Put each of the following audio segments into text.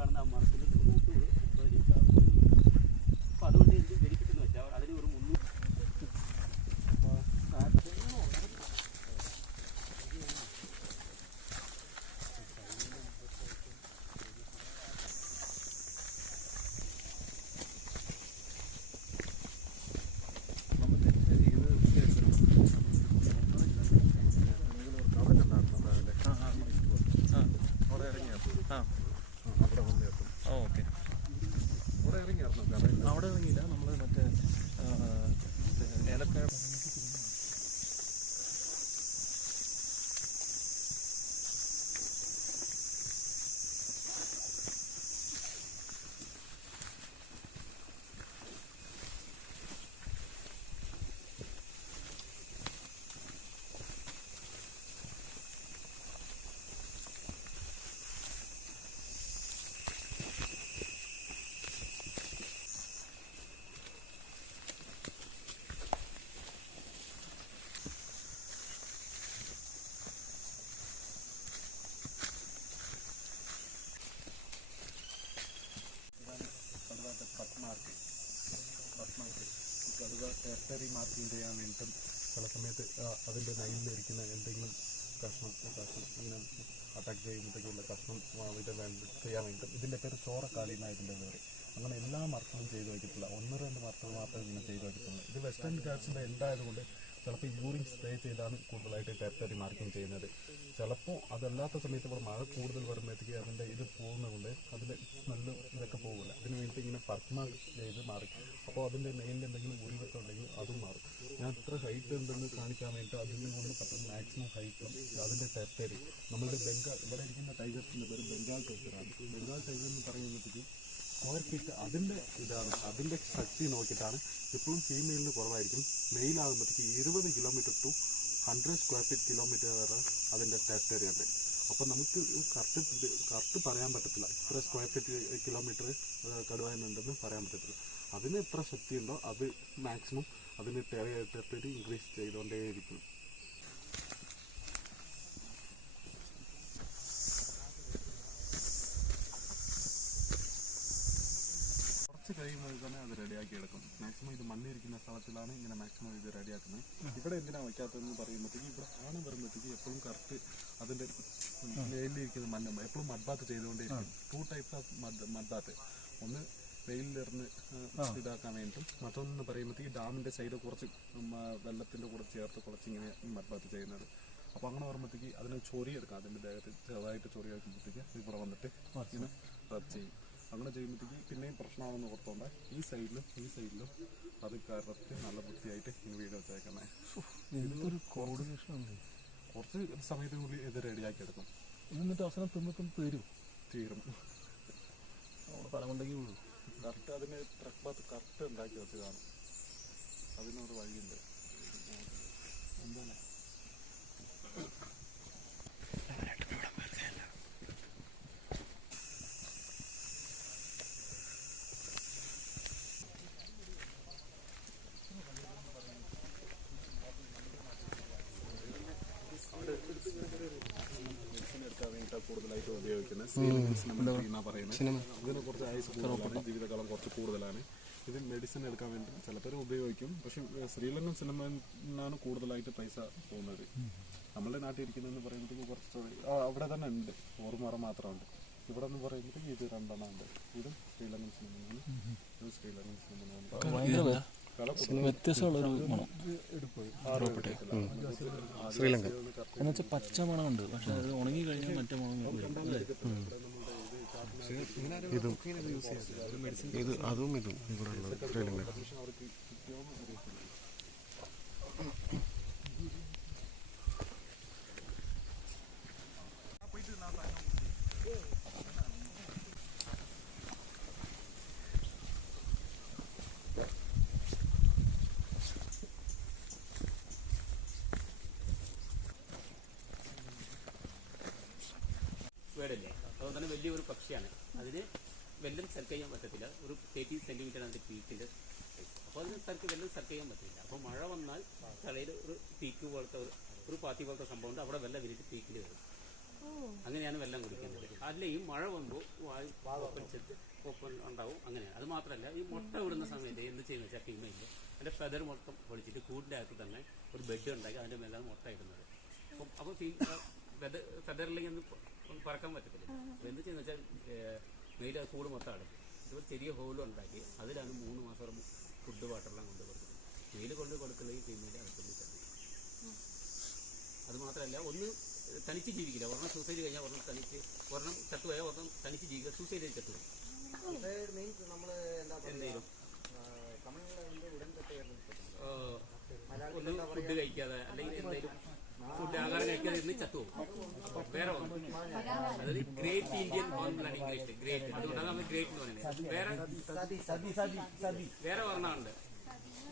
കാണുന്ന ആ മരത്തിൻ്റെ റൂട്ട് ഒരു 9 അടി. അപ്പോൾ അതുകൊണ്ട് എന്ത് ബെനിഫിറ്റ് എന്ന് വെച്ചാൽ അതിന് ഒരു 300 അവിടെ ഇറങ്ങിയില്ല. നമ്മൾ മറ്റേ ഏലക്കായ കടുവ ടെറിട്ടറി മാർക്ക് ചെയ്യാൻ വേണ്ടിയിട്ടും ചില സമയത്ത് അതിൻ്റെ നൈലിലിരിക്കുന്ന എന്തെങ്കിലും കഷ്ണം ഇങ്ങനെ അറ്റാക്ക് ചെയ്യുമ്പോഴത്തേക്കുള്ള കഷ്ണം ഇത് ചെയ്യാൻ വേണ്ടിയിട്ടും ഇതിൻ്റെ പേര് ചോറക്കാളി എന്നാണ് ഇതിൻ്റെ പേര്. അങ്ങനെ എല്ലാ മാർക്കുകളും ചെയ്ത് വയ്ക്കത്തില്ല, 1-2 മാർക്കുകൾ മാത്രമേ ഇങ്ങനെ ചെയ്ത് വയ്ക്കത്തുള്ളൂ. ഇത് വെസ്റ്റേൺ ഗാർഡ്സിൻ്റെ എന്തായതുകൊണ്ട് ചിലപ്പോൾ യൂറിൻ സ്പ്രേ ചെയ്താണ് കൂടുതലായിട്ട് ടെറിട്ടറി മാർക്കിങ് ചെയ്യുന്നത്. ചിലപ്പോൾ അതല്ലാത്ത സമയത്ത് ഇവിടെ മഴ കൂടുതൽ വരുമ്പോഴത്തേക്ക് അതിൻ്റെ ഇത് പോകുന്നതുകൊണ്ട് അതിൻ്റെ സ്മെല്ലും ഇതൊക്കെ പോകില്ല. അതിന് വേണ്ടി ഇങ്ങനെ പർമാർക്ക് ചെയ്ത് മാറും. അപ്പോൾ അതിൻ്റെ നെയിലിൽ എന്തെങ്കിലും മുറിവൊക്കെ ഉണ്ടെങ്കിൽ അതും മാറും. ഞാൻ ഇത്ര ഹൈറ്റ് ഉണ്ടെന്ന് കാണിക്കാൻ വേണ്ടിയിട്ട് അതിനെ കൊണ്ട് പറ്റുന്ന മാക്സിമം ഹൈറ്റും അതിൻ്റെ ടെറിട്ടറി നമ്മളുടെ ഇവിടെ ഇരിക്കുന്ന ടൈഗറിൻ്റെ പേര് ബംഗാൾ ടൈഗറാണ്. ബംഗാൾ ടൈഗർ എന്ന് പറയുമ്പോഴത്തേക്ക് സ്ക്വയർ ഫീറ്റ് അതിൻ്റെ ഇതാണ്, അതിൻ്റെ ശക്തി നോക്കിയിട്ടാണ്. എപ്പോഴും ഫീമെയിലിന് കുറവായിരിക്കും. മെയിലാകുമ്പോഴത്തേക്ക് 20 kilometre to 100 square feet kilometre വരെ അതിൻ്റെ ടെറിട്ടറി ഉണ്ട്. അപ്പോൾ നമുക്ക് കറക്റ്റ് പറയാൻ പറ്റത്തില്ല ഇത്ര സ്ക്വയർ ഫീറ്റ് കിലോമീറ്റർ കടുവാനുണ്ടെന്ന് പറയാൻ പറ്റത്തില്ല. അതിന് എത്ര ശക്തിയുണ്ടോ അത് മാക്സിമം അതിന് ടെറിട്ടറി ഇൻക്രീസ് ചെയ്തുകൊണ്ടേയിരിക്കും. കഴിയുമ്പോൾ തന്നെ അത് റെഡിയാക്കി എടുക്കും. മാക്സിമം ഇത് മണ്ണിരിക്കുന്ന സ്ഥലത്തിലാണ് ഇങ്ങനെ മാക്സിമം ഇത് റെഡിയാക്കുന്നത്. ഇവിടെ എന്തിനാണ് വയ്ക്കാത്തതെന്ന് പറയുമ്പോഴത്തേക്ക് ഇവിടെ കാണാൻ വരുമ്പോഴത്തേക്ക് എപ്പോഴും കറക്റ്റ് അതിൻ്റെ വെയിലിരിക്കുന്ന മണ്ണ് എപ്പോഴും മഡ്ബാത്ത് ചെയ്തുകൊണ്ടേയിരിക്കും. 2 types of mud bath. ഒന്ന് വെയിലിലിരുന്ന് ഇതാക്കാൻ വേണ്ടിയിട്ടും മറ്റൊന്ന് പറയുമ്പോഴത്തേക്ക് ഡാമിൻ്റെ സൈഡ് കുറച്ച് വെള്ളത്തിൻ്റെ കൂടെ ചേർത്ത് കുറച്ച് ഇങ്ങനെ മഡ്ബാത്ത് ചെയ്യുന്നത്. അപ്പോൾ അങ്ങനെ വരുമ്പോഴത്തേക്ക് അതിന് ചൊറിയെടുക്കാം. അതിൻ്റെ ദേഹത്ത് ചെറുതായിട്ട് ചൊറിയാക്കുമ്പോഴത്തേക്ക് ഇവിടെ വന്നിട്ട് ഇങ്ങനെ റബ് ചെയ്യും. അങ്ങനെ ചെയ്യുമ്പോഴത്തേക്ക് പിന്നെയും പ്രശ്നമാണെന്ന് ഓർത്തോണ്ട് ഈ സൈഡിലും അത് കറക്റ്റ് നല്ല വൃത്തിയായിട്ട് ഈ വീട് വെച്ചേക്കുന്നത്. കുറച്ച് സമയത്തിനുള്ളിൽ ഇത് റെഡിയാക്കി എടുക്കും. എന്നിട്ട് അവസാനം തീരും. പലമുണ്ടെങ്കിൽ കറക്റ്റ് അതിന് ട്രക്ക് ബാത്ത് കറക്റ്റ് ഉണ്ടാക്കി വെച്ചതാണ്. അതിനൊരു വഴിയുണ്ട്. എന്താണ് കൂടുതലായിട്ട് ഉപയോഗിക്കുന്നത് ഇതിന് കുറച്ച് ആയുസ് കൂടുതലാണ്, ജീവിതകാലം കുറച്ച് കൂടുതലാണ്. ഇത് മെഡിസിൻ എടുക്കാൻ വേണ്ടി ചിലപ്പോൾ ഉപയോഗിക്കും. പക്ഷെ ശ്രീലങ്കൻ സിനിമനാണ് കൂടുതലായിട്ട് പൈസ പോകുന്നത്. നമ്മളുടെ നാട്ടിൽ ഇരിക്കുന്നതെന്ന് പറയുമ്പോഴത്തേക്ക് കുറച്ച് അവിടെ തന്നെ ഉണ്ട്, ഓർമ്മ മാത്രമുണ്ട്. ഇവിടെ എന്ന് പറയുമ്പോഴത്തേക്ക് ഇത് 2 ഉണ്ട്. ഇതും ശ്രീലങ്കൻ സിനിമയാണ്, ഇത് ശ്രീലങ്കൻ സിനിമയാണ്. വ്യത്യാസമുള്ളൊരു മണം ശ്രീലങ്ക എന്നുവെച്ചാൽ പച്ച മണമുണ്ട്. പക്ഷെ അത് ഉണങ്ങി കഴിഞ്ഞാൽ മറ്റേ മണം അതും ഇതും ഇവിടെ ഉള്ളത് ശ്രീലങ്ക. വേടല്ലേ അതുപോലെ തന്നെ വലിയൊരു പക്ഷിയാണ്. അതിന് വെല്ലം സെർച്ച് ചെയ്യാൻ പറ്റത്തില്ല. ഒരു 30 സെൻറ്റിമീറ്റർ അതിൻ്റെ പീക്കിൻ്റെ സൈസ്. അപ്പോൾ അതിന് വെല്ലം സെർച്ച് ചെയ്യാൻ പറ്റില്ല. അപ്പോൾ മഴ വന്നാൽ തലയിൽ ഒരു പീക്ക് പോലത്തെ ഒരു പാത്തി പോലത്തെ സംഭവം ഉണ്ട്. അവിടെ വെള്ളം വിരിച്ച് പീക്കിൽ വരും. അങ്ങനെയാണ് വെള്ളം കുടിക്കുന്നത്. അല്ലെങ്കിൽ മഴ വന്നുമ്പോൾ ഓപ്പൺ ഉണ്ടാവും. അങ്ങനെയാണ്. അത് മാത്രമല്ല, ഈ മുട്ട വിടുന്ന സമയത്ത് എന്ത് ചെയ്യുന്നത് വെച്ചാൽ ഫീമെയില് അതിൻ്റെ ഫെദർ മൊത്തം പൊളിച്ചിട്ട് കൂടിൻ്റെ അകത്ത് തന്നെ ഒരു ബെഡ് ഉണ്ടാക്കി അതിൻ്റെ മേലാണ് മുട്ട ഇടുന്നത്. അപ്പോൾ ഫെദറിലേക്ക് ഒന്നും പറക്കാൻ പറ്റത്തില്ല. അപ്പോൾ എന്ത് ചെയ്യുന്നത് വെച്ചാൽ മെയിൽ കൂട് മൊത്തം അടക്കും. ഇപ്പോൾ ചെറിയ ഹോളും ഉണ്ടാക്കി അതിലാണ് 3 മാസം ഫുഡ് വാട്ടറെല്ലാം കൊണ്ട് കൊടുക്കുന്നത്. മെയിൽ കൊണ്ട് കൊടുക്കുകയും ഫീമെയിൽ അകത്തുള്ളിൽ തന്നെ. അത് മാത്രമല്ല, ഒന്ന് തനിച്ച് ജീവിക്കില്ല. ഒരെണ്ണം സൂസൈഡ് കഴിഞ്ഞാൽ ഒരെണ്ണം തനിച്ച്, ഒരെണ്ണം ചത്തുപോയാൽ ഒരെണ്ണം തനിച്ച് ജീവിക്കുക. സൂസൈഡ് ചെയ്ത് ചത്തുപോയി എന്തെങ്കിലും ഒന്ന് ഫുഡ് കഴിക്കാതെ അല്ലെങ്കിൽ എന്തെങ്കിലും ഫുഡ് ആഹാരം കഴിക്കാതെ ഇരുന്ന് ചത്തുപോകും. അപ്പോൾ വേറെ അതായത് great Indian horn blood English great, അതുകൊണ്ടാണ് നമ്മൾ ഗ്രേറ്റ് എന്ന് പറയുന്നത്. വേറെ ഒരെണ്ണമുണ്ട്,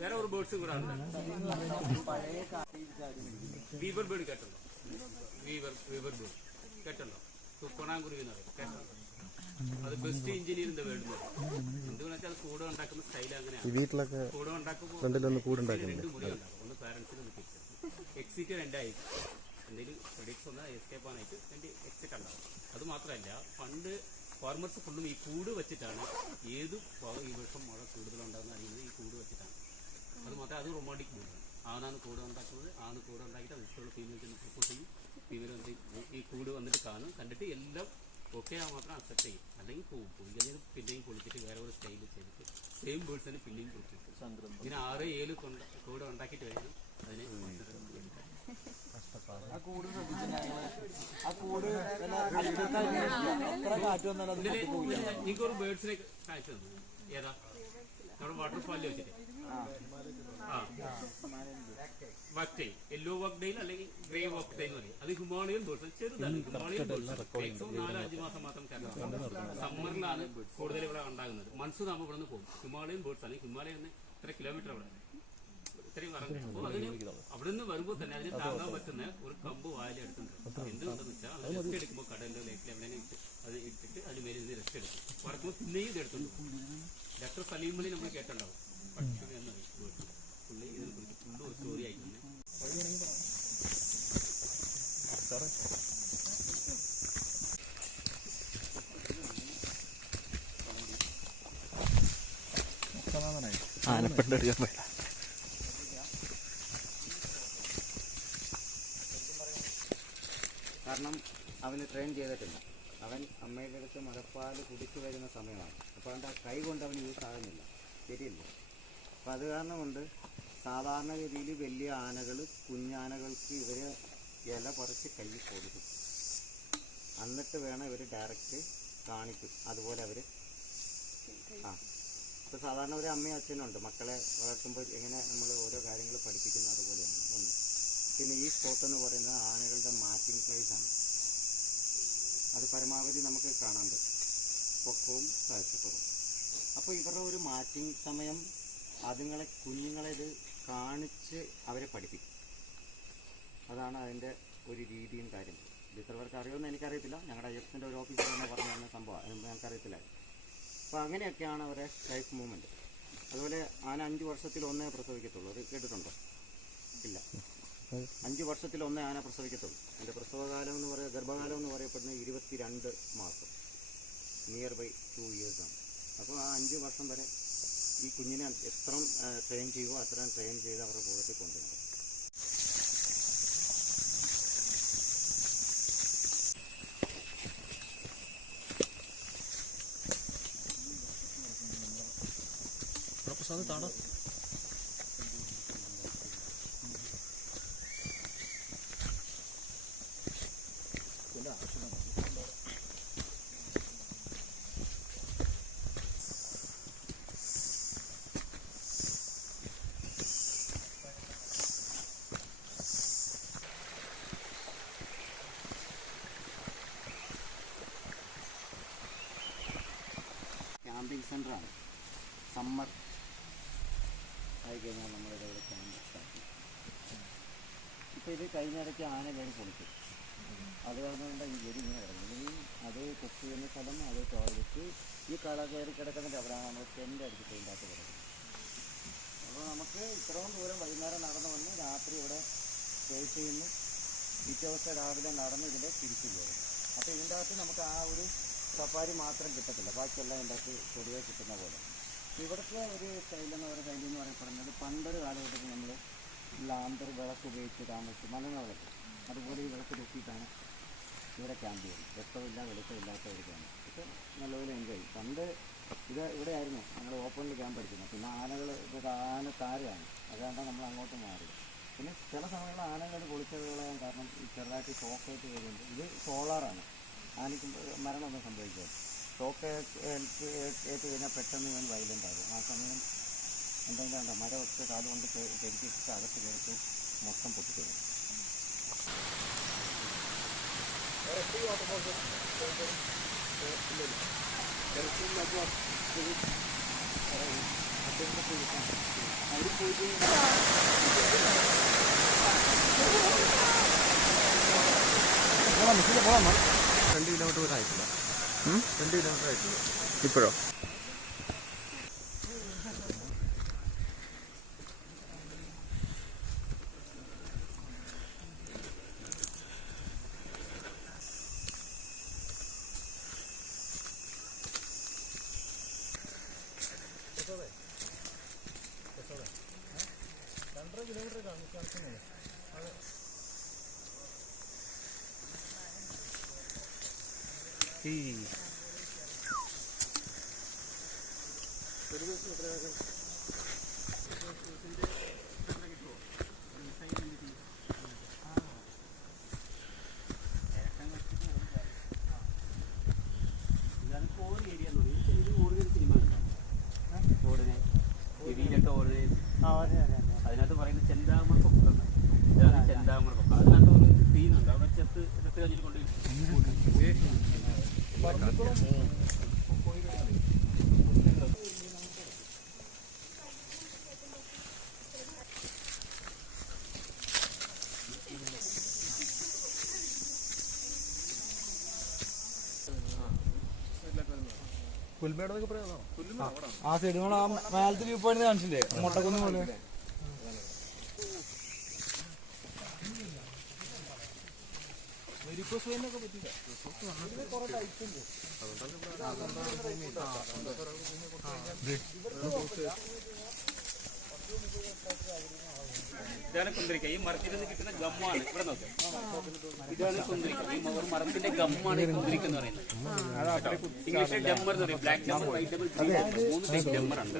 വേറെ ഒരു ബേർഡ്സും കൂടെ ഉണ്ട്. വീവർ ബേർഡ് കേട്ടുണ്ടോ? വീവർ ബേർഡ് കേട്ടുണ്ടോ? തുപ്പണാങ്കുരുവി എന്ന് പറയും, കേട്ടുണ്ടോ? അത് ബെസ്റ്റ് എഞ്ചിനീയറിന്റെ വേർഡ് എന്ന് പറയും. എന്തുകൊണ്ടെന്ന് വെച്ചാൽ അത് കൂടെ ഉണ്ടാക്കുന്ന സ്റ്റൈൽ അങ്ങനെയാണ്. വീട്ടിലൊക്കെ കൂടെ ഉണ്ടാക്കുമ്പോൾ 2 മുറി ഉണ്ടാക്കും. ഒന്ന് പാരന്റ്സിന്, ഒന്ന് കിഡ്സ്. എക്സിറ്റ് 2 ആയിരിക്കും. എന്തെങ്കിലും ക്രെഡിറ്റ്സ് ഒന്ന് എസ്കേപ്പ് ആനായിട്ട് 2 എക്സിറ്റ് ഉണ്ടാവും. അത് മാത്രമല്ല, പണ്ട് ഫാർമേഴ്സ് ഫുള്ളും ഈ കൂട് വെച്ചിട്ടാണ് ഏത് ഈ വർഷം മഴ കൂടുതലുണ്ടാകുന്ന അറിയുന്നത് ഈ കൂട് വെച്ചിട്ടാണ്. അത് മാത്രമേ അത് റൊമാൻറ്റിക് മൂഡാണ്. ആണാണ് കൂട് ഉണ്ടാക്കുന്നത്. ആണ് കൂട് ഉണ്ടാക്കിയിട്ട് അത് ഇഷ്ടമുള്ള ഫീമെയിൽസിന് പ്രപ്പോസ് ചെയ്യും. ഫീമെയിൽ വന്നിട്ട് ഈ കൂട് വന്നിട്ട് കാണും. കണ്ടിട്ട് എല്ലാം ഓക്കെ ആ മാത്രം അക്സെപ്റ്റ് ചെയ്യും. അല്ലെങ്കിൽ പോയി കഴിഞ്ഞാൽ പിന്നെയും പൊളിച്ചിട്ട് വേറെ ഒരു സ്റ്റൈൽ ചെയ്തിട്ട് സെയിം ബേർഡ്സിന് പിന്നെയും പൊളിച്ചിട്ട് ഇങ്ങനെ 6-7 കൂടെ ഉണ്ടാക്കിയിട്ട് വേണം അതിനെ എടുക്കാൻ. എനിക്കൊരു ബേർഡ്സിനെ കാണിച്ചു തന്നു. ഏതാ? നമ്മുടെ വാട്ടർഫാളിൽ വെച്ചിട്ട് വക്ടൈൽ, യെല്ലോ വക്ടൈൽ അല്ലെങ്കിൽ ഗ്രേ വക്ടൈൽ എന്ന് പറയും. അത് ഹിമാലയൻ ബേർഡ്സ്, ചെറുതാണ്. ഹിമാലയൻ ബേർഡ്സ് 4-5 മാസം മാത്രം സമ്മറിലാണ് കൂടുതൽ ഇവിടെ ഉണ്ടാകുന്നത്. മൺസൂൺ ആകുമ്പോൾ ഇവിടെ നിന്ന് പോകും. ഹിമാലയൻ ബേർഡ്സ് ആണ്. ഹിമാലയൻ ഇത്ര കിലോമീറ്റർ അവിടെ ഇത്രയും പറഞ്ഞു. അപ്പോൾ അതിന് അവിടെ നിന്ന് വരുമ്പോൾ തന്നെ അതിന് താങ്ങാൻ പറ്റുന്ന ഒരു കമ്പ് വായിലെടുക്കുന്നുണ്ട്. എന്തുകൊണ്ടെന്ന് വെച്ചാൽ അത് റെസ്റ്റ് എടുക്കുമ്പോൾ കടലിലോ ലേക്കിൽ എവിടെയും അത് ഇട്ടിട്ട് അതിന് മേലിൽ നിന്ന് റെസ്റ്റ് എടുക്കും. പറക്കുമ്പോൾ പിന്നെയും ഇത് എടുക്കുന്നു. ഡോക്ടർ സലീമലി നമ്മൾ കേട്ടിട്ടുണ്ടാവും. പക്ഷി എന്ന് പുള്ളി ഇതിനെ കുറിച്ച് ഫുള്ള് ഒരു സ്റ്റോറി ആയിട്ടുണ്ട്. ആനപ്പെട്ട് എടുക്കാൻ പറ്റില്ല. കാരണം അവന് ട്രെയിൻ ചെയ്തിട്ടില്ല. അവൻ അമ്മയുടെ അടുത്ത് മുലപ്പാൽ കുടിച്ചു വരുന്ന സമയമാണ്. അപ്പോൾ അവൻ്റെ കൈ കൊണ്ട് അവന് യൂസ് ആകുന്നില്ല, ശരിയല്ല. അപ്പം അത് കാരണം കൊണ്ട് സാധാരണ രീതിയിൽ വലിയ ആനകൾ കുഞ്ഞാനകൾക്ക് ഇവർ ഇല പറിച്ച് കൈ കൊടുക്കും. എന്നിട്ട് വേണം ഇവർ ഡയറക്റ്റ് കാണിക്കും. അതുപോലെ അവർ ഇപ്പോൾ സാധാരണ ഒരു അമ്മയും അച്ഛനുണ്ട്. മക്കളെ വളർത്തുമ്പോൾ എങ്ങനെ നമ്മൾ ഓരോ കാര്യങ്ങൾ പഠിപ്പിക്കുന്നു അതുപോലെയാണ് ഒന്ന്. പിന്നെ ഈ സ്പോട്ട് എന്ന് പറയുന്നത് ആനകളുടെ മാറ്റിംഗ് പ്ലേസ് ആണ്. അത് പരമാവധി നമുക്ക് കാണാൻ പറ്റും, പൊക്കവും കാഴ്ചക്കുറവും. അപ്പോൾ ഇവരുടെ ഒരു മാറ്റിംഗ് സമയം കുഞ്ഞുങ്ങളെ ഇത് കാണിച്ച് അവരെ പഠിപ്പിക്കും. അതാണ് അതിൻ്റെ ഒരു രീതിയും കാര്യം. ഇത് ഇത്ര പേർക്ക് അറിയുമെന്ന് എനിക്കറിയത്തില്ല. ഞങ്ങളുടെ എഫ്സിൻ്റെ ഒരു ഓഫീസിൽ തന്നെ പറഞ്ഞു തന്ന സംഭവം ഞങ്ങൾക്കറിയത്തില്ല. അപ്പോൾ അങ്ങനെയൊക്കെയാണ് അവരെ ലൈഫ് മൂവ്മെൻറ്റ്. അതുപോലെ ആന 5 വർഷത്തിൽ ഒന്നേ പ്രസവിക്കത്തുള്ളൂ. അത് കേട്ടിട്ടുണ്ടോ? ഇല്ല. 5 വർഷത്തിൽ ഒന്നേ ആന പ്രസവിക്കത്തുള്ളൂ. അതിൻ്റെ പ്രസവകാലം എന്ന് പറയുക, ഗർഭകാലം എന്ന് പറയപ്പെടുന്നത് 22 മാസം, നിയർ ബൈ 2 ഇയേഴ്സാണ്. അപ്പോൾ ആ 5 വർഷം വരെ ഈ കുഞ്ഞിനെ എത്ര ട്രെയിൻ ചെയ്യുമോ അത്രയും ട്രെയിൻ ചെയ്ത് അവരുടെ കൂട്ടത്തിൽ കൊണ്ടുവരും. പ്രസാദ് താടാ ക്യാമ്പിംഗ് സെൻ്ററാണ്. സമ്മർ ആയിക്കഴിഞ്ഞാൽ നമ്മളിവിടെ ക്യാമ്പ് സ്റ്റാർട്ട് ചെയ്യും. ഇപ്പോൾ ഇത് കഴിഞ്ഞിടയ്ക്ക് ആന കയറി പൊളിക്കും. അത് കാരണം ഈ ഗതി ഇങ്ങനെ കിടക്കുന്നത്. അത് കുക്ക് ചെയ്യുന്ന സ്ഥലം, അത് ടോയ്ലറ്റ്, ഈ കള കയറി കിടക്കുന്നതിൻ്റെ അവിടെയാണ് നമ്മൾ ടെൻ്റ് അടിച്ചിട്ട് ഇതിനകത്ത് കിടക്കുന്നത്. അപ്പോൾ നമുക്ക് ഇത്രയും ദൂരം വൈകുന്നേരം നടന്നു വന്ന് രാത്രി ഇവിടെ സ്റ്റേ ചെയ്യുന്നു. പിറ്റേ ദിവസം രാവിലെ നടന്ന് ഇതിൽ തിരിച്ചു കയറും. അപ്പോൾ ഇതിൻ്റെ അകത്ത് നമുക്ക് ആ ഒരു സഫാരി മാത്രം കിട്ടത്തില്ല, ബാക്കിയെല്ലാം ഇതിൻ്റെ അകത്ത് പൊതുവെ കിട്ടുന്ന പോലെ. ഇവിടുത്തെ ഒരു ശൈലി എന്ന് പറയപ്പെടുന്നത് പണ്ടൊരു കാലഘട്ടത്തിൽ നമ്മൾ ലാന്തർ വിളക്ക് ഉപയോഗിച്ച് താമസിച്ച് മലങ്ങ വിളക്ക്, അതുപോലെ ഈ വിളക്ക് തൂക്കിയിട്ടാണ് ഇവിടെ ക്യാമ്പ് ചെയ്യുന്നത്. വെട്ടമില്ല വെളിച്ചമില്ലാത്ത ഒരു ക്യാമ്പ്. ഇപ്പോൾ നല്ലപോലെ എൻജോയ്. പണ്ട് ഇവിടെ ആയിരുന്നു ഞങ്ങൾ ഓപ്പണിൽ ക്യാമ്പ് അടിക്കുന്നത്. പിന്നെ ആനകൾ ആന താരമാണ്, അതുകൊണ്ടാണ് നമ്മൾ അങ്ങോട്ട് മാറിയത്. പിന്നെ ചില സമയങ്ങളിൽ ആനകൾ പൊളിച്ചകളയാൻ കാരണം ഈ ചെറുതായിട്ട് ഷോക്കേറ്റ് വരുന്നുണ്ട്. ഇത് സോളാറാണ്, ആനയ്ക്ക് മരണമൊന്നും സംഭവിക്കാതെ. ഷോക്ക് ഏറ്റ് കഴിഞ്ഞാൽ പെട്ടെന്ന് ഇവൻ വയലൻ്റ് ആകും. ആ സമയം എന്തെങ്കിലും ഉണ്ടോ മരമൊക്കെ കാലുകൊണ്ട് പെരുക്കിയിട്ട് അകത്ത് കയറിട്ട് മൊത്തം പൊട്ടിത്തരും. അവിടെ പോയിട്ട് 2 കിലോമീറ്റർ ആയിട്ടില്ല. 2 കിലോമീറ്റർ ആയിട്ടില്ല ഇപ്പോഴോ? അതിനകത്ത് പറയുന്നത് ചെന്താമര കൊക്ക, ഇതാണ് ചെന്താമര കൊക്ക. അതിനകത്ത് ഒരു സീനുണ്ട്, അവിടെ ചെത്ത് കഴിഞ്ഞിട്ട് കൊണ്ട് പുൽമേടെന്നൊക്കെ പറയാം. ആ സൈഡ് ആ മേലത്തെ വ്യൂ പോയിന്റ് കാണിച്ചില്ലേ, മുട്ടക്കുന്ന് പോലെ. ഇതാണ് കുന്തിരിക്ക. ഈ മരത്തിൽ നിന്ന് കിട്ടുന്ന ഗമ്മാണ്. ഇവിടെ നോക്കാം, ഇതാണ് കുന്തിരിക്ക. ഈ മരത്തിന്റെ ഗമ്മാണ് ഈ കുന്തിരിക്ക എന്ന് പറയുന്നത്. ഇംഗ്ലീഷിൽ ഡമ്മർ എന്ന് പറയും. Black dammar, white dammar, green dammar, 3 type ഡമ്മറുണ്ട്.